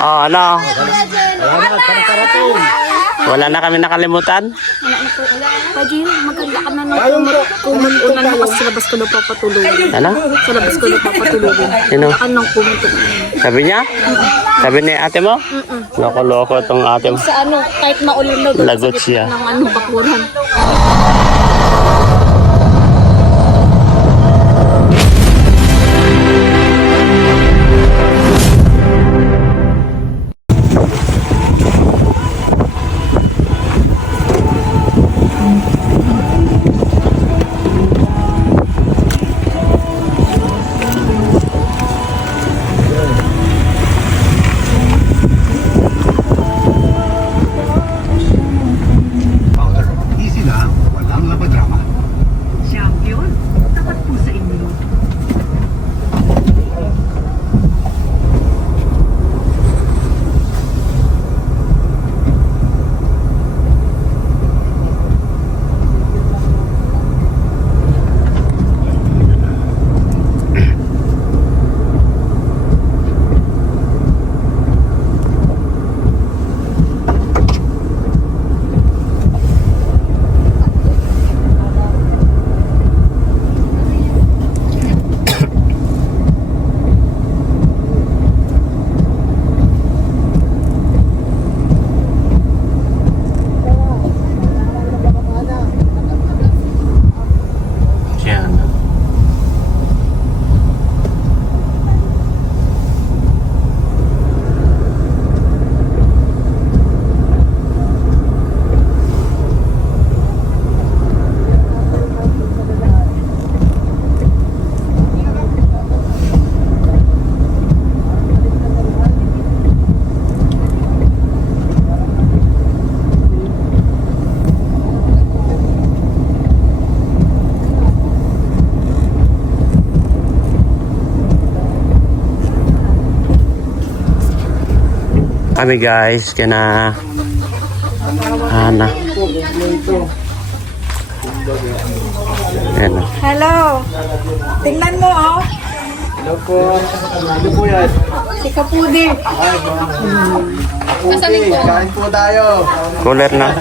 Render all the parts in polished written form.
Oh, ano? Wala na kami nakalimutan? Pwede maganda ka na nung kumutunan mo kasi sa labas ko na papatulogin. Ano? Sa labas ko na papatulogin. Sino? Anong kumutunan? Sabi niya? Sabi ni ate mo? Loko-loko itong ate mo. Sa ano, kahit maulan daw. Lagot siya. Ng ano, bakuran. Easy lang, walang labadrama. Champion, tapat po sa inyo. Yan. Kami guys, kina Hana. Yan. Hello. Tingnan mo, oh. Hello po. Ano po yan? Si Kapudi. Okay, kain po tayo. Cooler na.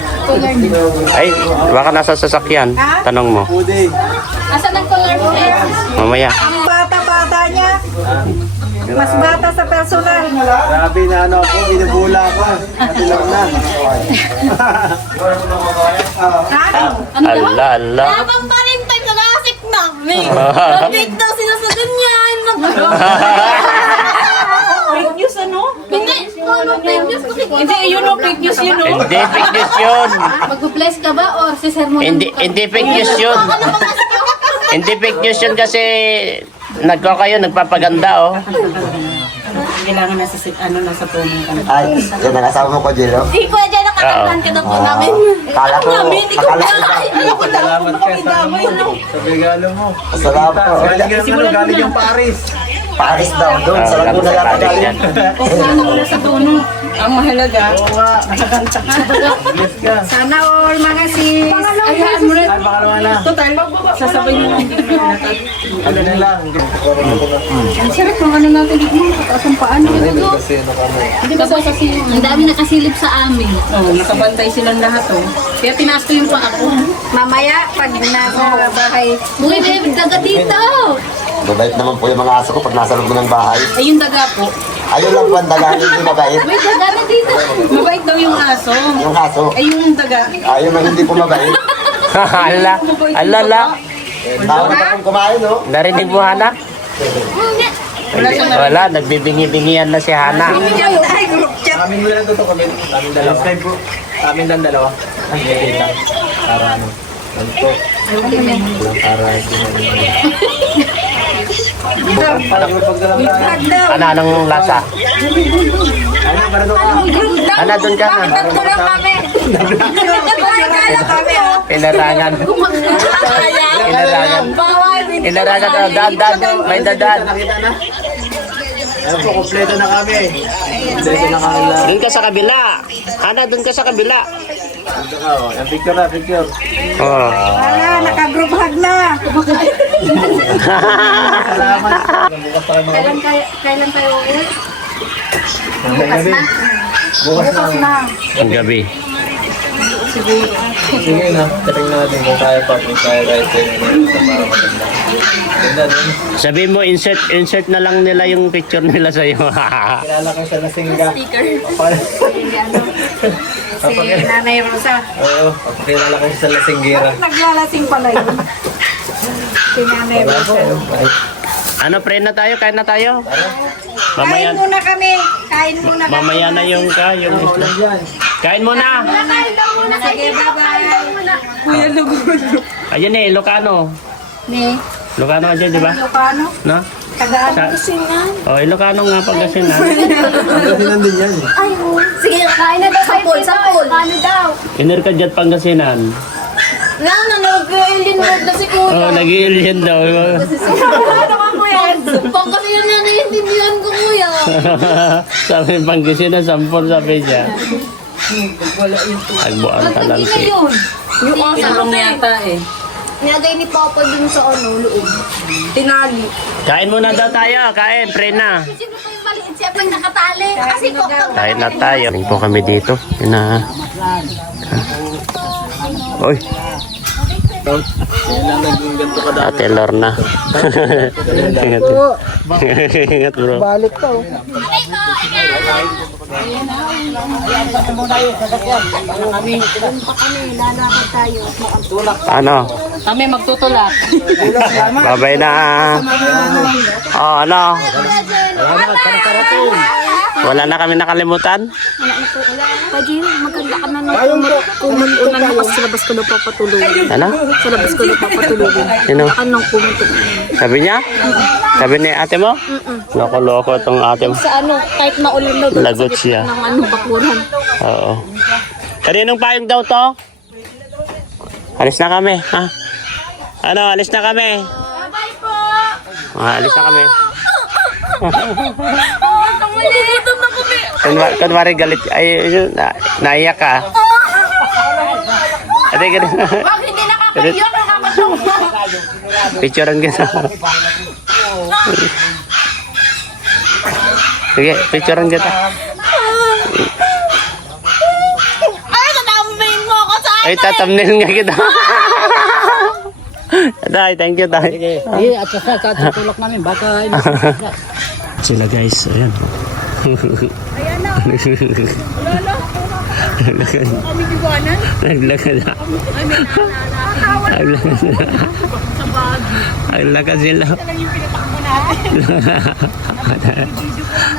Ay, baka nasa sasakyan. Tanong mo. Puding. Asan ang color mo, eh? Mamaya. Ang bata-bata niya. Mas bata sa personal. Grabe na ano ako, binubula ko. Katilaw na. Ala, ala. Habang pa rin tayo nakasik na. Update daw sila sa ganyan. Fake news ano? Hindi. Ano fake news? Hindi, yun o fake news yun o. Hindi fake news yun. Mag-bless ka ba or si sermon? Hindi fake news yun. Hindi fake news yun kasi nagpapaganda oh. Kailangan nasa nasa tono ka na. Ay, yan ang asawa mo ko, Jilo. Hindi ko dyan nakakantahan ka na po namin. Akala ko, akala ko. Salamat ka sa ano mo. Sa regalo mo. Salamat po. Galing yung Paris. Paris daw, doon. Sa Laguna yata galing. Nasa tono. Ang mahalaga. Oo nga. Bless ka. Sana all mga sis. Ayahan mo rin. Ay, pangalawa na. Total, sasabay mo lang. Ano na lang. Ang sarap ng ano natin dito. Pataas ang paan. Kasi ano kami. Hindi ba sa silip? Ang dami nakasilip sa amin. Oo, nakabantay silang lahat oh. Kaya tinaas ko yung paa ko. Mamaya, pag nasa bahay. Uy, babe, daga dito. Mabait naman po yung mga aso ko pag nasa loob ng bahay. Ay, yung daga po. Ayun lang po ang dalahin, hindi mabait. Uy, daga na dito. Mabait daw yung aso. Yung aso, Ay, yung daga. ayun ang hindi po mabait. Ala, ala, ala. Tawag na akong kumain, no? Narinig mo, Hana? Wala, nagbibingi-bingian na si Hana. Amin mo lang ito kami. Amin dalawa. Subscribe po. Amin lang dalawa. Ang dito. Para ano. Ganito. Para parang may pagdalang tayo. Ano, anong lasa? Ano, para doon ka. Ana, doon ka na. Tulong kami. Pinarangan. Pinarangan. Pinarangan. Daan. May dadaan. Nakita na? Ano po, kompleto na kami. Kompleto na kami lang. Doon ka sa kabila. Ana, doon ka sa kabila. Ang picture na, picture. Oh. Wala, naka-group hug na. Salamat. Bukas pa kayo mga Kailan kayo uwi? Bukas na. Bukas na. Ang gabi. Sige na, tingnan natin kung kaya pa, kung kaya kahit yun para maganda. Ganda din. Sabi mo, insert na lang nila yung picture nila sa'yo. Kilala ko siya na singga. Sticker. Si Nanay Rosa. Oo, papakilala ko siya sa lasinggira. Naglalasing pala yun. Si Nanay Wala po. Rosa. Ano, pray na tayo? Kain na tayo? Kain Mamaya, muna kami. Kain muna kami. mamaya na yung isla. Kain muna! Sige, bye-bye. Kuya Lugulo. Ayan eh, Ilocano. Ne, Ilocano ka dyan, di ba? Ilocano. No? Tagaan. Oh, Ilocano nga Pangasinan. Pangasinan din yan. Ay, oh. Sige, kain na daw. Sapol, sapol. Ano daw? Iner ka dyan Pangasinan. Nag-alien mode na si Kuya. Oh, nag-i-alien daw. Ano ka, Kuya? Pangkasi yan na naiintindihan ko, Kuya. Sabi Pangasinan, sampol sabi niya. Agbuan ka lang si. Yung ang yata eh. Nilagay ni Papa dun sa loob. Tinali. Kain muna daw tayo. Kain, pray na. Sino pa yung maliit siya pag nakatali? Kasi Kain na tayo. Ring po kami dito. Oy, Kailan naging ganito ka dami? Ate Lorna. Ingat. Ingat bro. Balik ka oh. Ano? Kami magtutulak. Babay na. Oh, ano? Wala na kami nakalimutan? Pajin, maganda ka na nung kumuntunan mo kasi sa labas ko na papatulogin. Ano? Sa labas ko na papatulogin. Sino? Anong kumuntunan? Sabi niya? Sabi ni ate mo? Loko-loko itong ate mo. Sa kahit maulan na doon. Lagot siya. Ng bakuran. Oo. Kaninong payong daw to? Alis na kami, ha? Ano, alis na kami. Bye po! Alis na kami. Nagugutom na kami. Kunwari galit, ay, naiyak ka. Ate, ganun. Wag hindi nakakayo, nakakasunod. Picturean ka na. Sige, picturean kita. Ay, natambayin mo ako sa Ay, tatamnil nga kita. Day, thank you, Day. Sige, at saka tutulak namin. Baka Sila guys, ayan. Ayan na. Lolo. Kami giwanan. Naglakad na. Ay, may naalala. Naglakad na. Sa bag. Naglakad sila. Ito lang yung pinatakbo natin.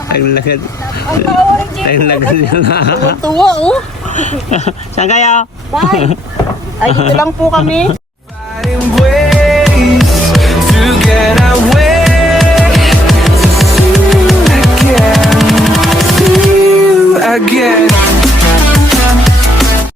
Naglakad. Naglakad sila. Tuwa, oh. Saan kayo? Bye. Ay, ito lang po kami. Fighting way.